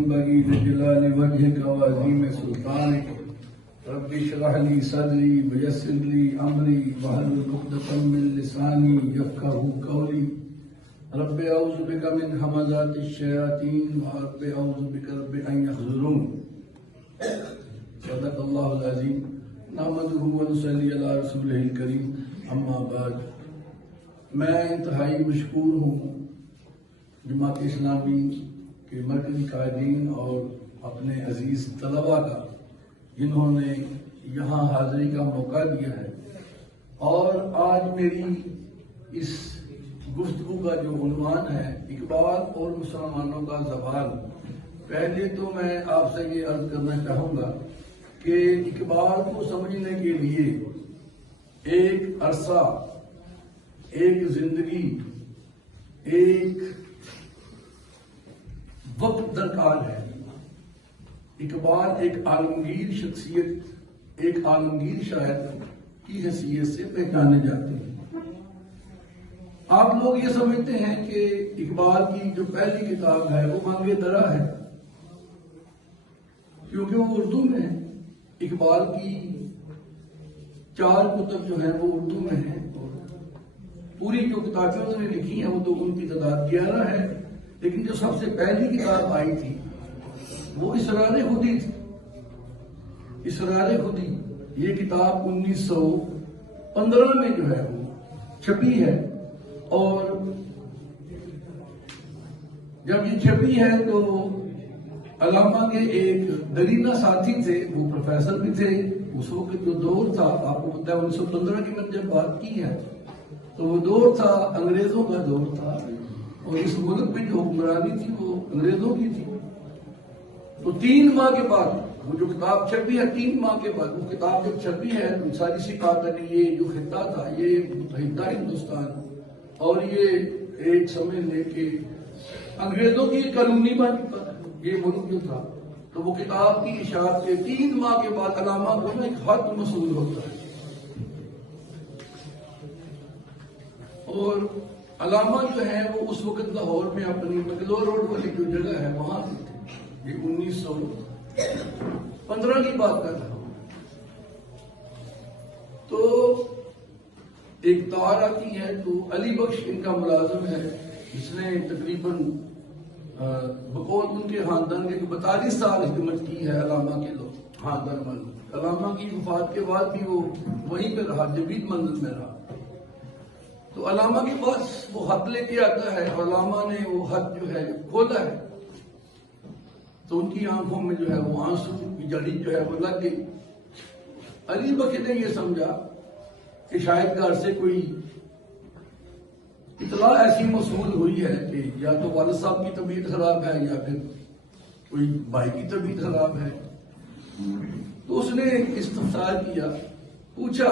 ينبغي لجلال وجهك وعظيم سلطانك رب اشرح لي صدري ويسر لي امري واحلل عقدة من لساني يفقهوا قولي رب اعوذ بك من همزات الشياطين ورب اعوذ بك رب ان يحضرون صدق الله العظيم نحمده ونصلي على رسوله الكريم اما بعد میں انتہائی مشکور ہوں جماعت اسلامی کے مرکزی قائدین اور اپنے عزیز طلباء کا جنہوں نے یہاں حاضری کا موقع دیا ہے، اور آج میری اس گفتگو کا جو عنوان ہے اقبال اور مسلمانوں کا زوال۔ پہلے تو میں آپ سے یہ عرض کرنا چاہوں گا کہ اقبال کو سمجھنے کے لیے ایک عرصہ، ایک زندگی، ایک وقت درکار ہے۔ اقبال ایک عالمگیر شخصیت، ایک عالمگیر شاعر کی حیثیت سے پہچانے جاتے ہیں۔ آپ لوگ یہ سمجھتے ہیں کہ اقبال کی جو پہلی کتاب ہے وہ بانگ درا ہے، کیونکہ وہ اردو میں ہے۔ اقبال کی 4 کتب جو ہیں وہ اردو میں ہیں، پوری جو کتابیں انہوں نے لکھی ہیں وہ تو ان کی تعداد 11 ہے، لیکن جو سب سے پہلی کتاب آئی تھی وہ اسرار خودی تھی۔ اسرار خودی یہ کتاب 1915 میں جو ہے وہ چھپی ہے، اور جب یہ چھپی ہے تو علامہ کے ایک درینہ ساتھی تھے، وہ پروفیسر بھی تھے۔ اس وقت جو دور تھا، آپ کو پتا ہے 1915 کی میں جب بات کی ہے تو وہ دور تھا، انگریزوں کا دور تھا، اور اس ملک میں جو حکمرانی تھی وہ انگریزوں کی تھی۔ تو 3 ماہ کے بعد وہ جو کتاب چھپی ہے، 3 ماہ کے بعد وہ کتاب جب چھپی ہے تو ساری سی بات ہے کہ یہ جو خطہ تھا یہ متحدہ ہندوستان، اور یہ ایک سمجھ لے کہ انگریزوں کی کالونی بن چکا تھا یہ ملک جو تھا۔ تو وہ کتاب کی اشاعت کے 3 ماہ کے بعد علامہ کو ایک خط موصول ہوتا ہے، اور علامہ جو ہے وہ اس وقت لاہور میں اپنی مکلور روڈ والی جو جگہ ہے وہاں تھے۔ یہ 1915 کی بات کر رہا ہوں۔ تو ایک تار آتی ہے تو علی بخش ان کا ملازم ہے، جس نے تقریباً بقول ان کے خاندان کے 42 سال خدمت کی ہے علامہ کے لوگ خاندان والوں۔ علامہ کی وفات کے بعد بھی وہ وہیں پہ رہا، جدید منزل میں رہا۔ تو علامہ کے پاس وہ خط لے کے آتا ہے، علامہ نے وہ خط جو ہے کھولا ہے تو ان کی آنکھوں میں جو ہے وہ آنسو کی جڑی جو ہے وہ لگ گئی۔ علی بخش نے یہ سمجھا کہ شاید گھر سے کوئی اطلاع ایسی موصول ہوئی ہے کہ یا تو والد صاحب کی طبیعت خراب ہے یا پھر کوئی بھائی کی طبیعت خراب ہے۔ تو اس نے استفسار کیا، پوچھا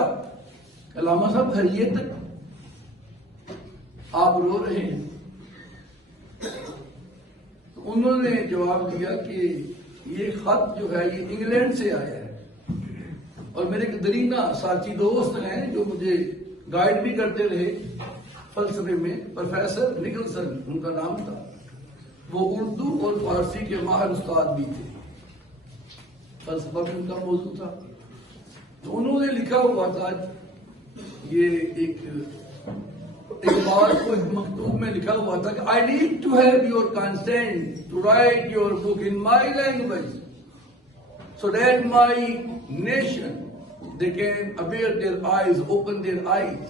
علامہ صاحب خیریت ہے؟ آپ رو رہے ہیں؟ تو انہوں نے جواب دیا کہ یہ خط جو ہے یہ انگلینڈ سے آیا ہے، اور میرے ایک درینہ ساتھی دوست ہیں جو مجھے گائیڈ بھی کرتے رہے فلسفے میں، پروفیسر نکلسن ان کا نام تھا، وہ اردو اور فارسی کے ماہر استاد بھی تھے، فلسفہ بھی ان کا موضوع تھا۔ تو انہوں نے لکھا ہوا تھا، یہ ایک اقبال کو ایک مکتوب میں لکھا ہوا تھا کہ I need to have your consent to write your book in my language so that my nation they can aware their eyes, open their eyes،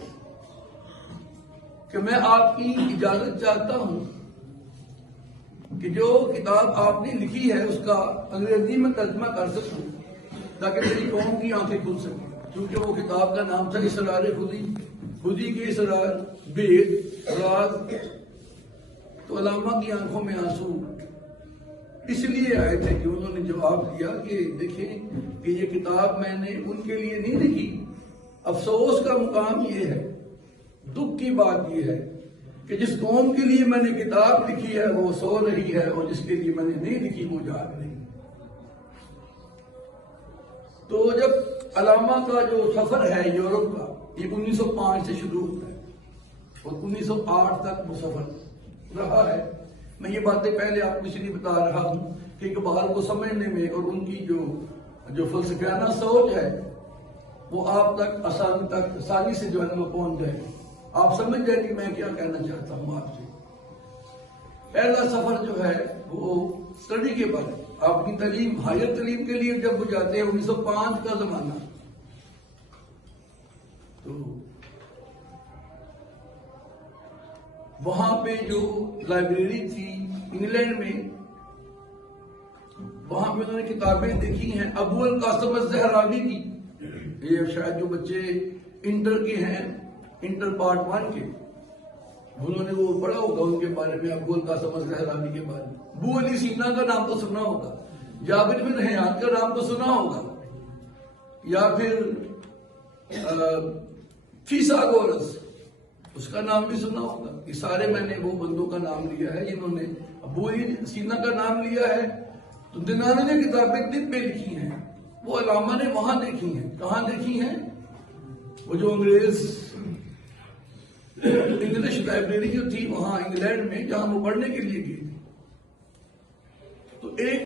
کہ میں آپ کی اجازت چاہتا ہوں کہ جو کتاب آپ نے لکھی ہے اس کا انگریزی میں ترجمہ کر سکوں تاکہ میری قوم کی آنکھیں کھل سکیں، کیونکہ وہ کتاب کا نام تھا اسرار خودی، خودی کے اسرار، بید، راز۔ تو علامہ کی آنکھوں میں آنسو اس لیے آئے تھے کہ انہوں نے جواب دیا کہ دیکھیں کہ یہ کتاب میں نے ان کے لیے نہیں لکھی، افسوس کا مقام یہ ہے، دکھ کی بات یہ ہے کہ جس قوم کے لیے میں نے کتاب لکھی ہے وہ سو رہی ہے، اور جس کے لیے میں نے نہیں لکھی وہ جاگ رہی۔ تو جب علامہ کا جو سفر ہے یورپ کا یہ 1905 سے شروع ہوتا ہے اور 1908 تک وہ سفر رہا ہے۔ میں یہ باتیں پہلے آپ کو اس لیے بتا رہا ہوں کہ اقبال کو سمجھنے میں اور ان کی جو فلسفیانہ سوچ ہے وہ آپ تک آسانی سے جو ہے نا وہ پہنچ جائے، آپ سمجھ جائیں کہ میں کیا کہنا چاہتا ہوں آپ سے۔ پہلا سفر جو ہے وہ اسٹڈی کے بعد آپ کی تعلیم، ہائر تعلیم کے لیے جب وہ جاتے ہیں 1905 کا زمانہ، تو وہاں پہ جو لائبریری تھی انگلینڈ میں، وہاں پہ انہوں نے کتابیں دیکھی ہیں ابو القاسم الزہراوی کی۔ یہ شاید جو بچے انٹر کے ہیں، انٹر پارٹ 1 کے، انہوں نے وہ پڑھا ہوگا ان کے بارے میں، ابو القاسم الزہراوی کے بارے میں۔ ابو علی سینا کا نام تو سنا ہوگا، جابر بن حیان کا نام تو سنا ہوگا، یا پھر فیثاغورس اس کا نام بھی سنا ہوگا۔ یہ سارے میں نے وہ بندوں کا نام لیا ہے جنہوں نے ابو علی سینا کا نام لیا ہے۔ تو دنانے نے کتابیں طب پہ لکھی ہیں، وہ علامہ نے وہاں دیکھی ہیں۔ کہاں دیکھی ہیں؟ وہ جو انگلش لائبریری جو تھی وہاں انگلینڈ میں، جہاں وہ پڑھنے کے لیے گئی تھی۔ تو ایک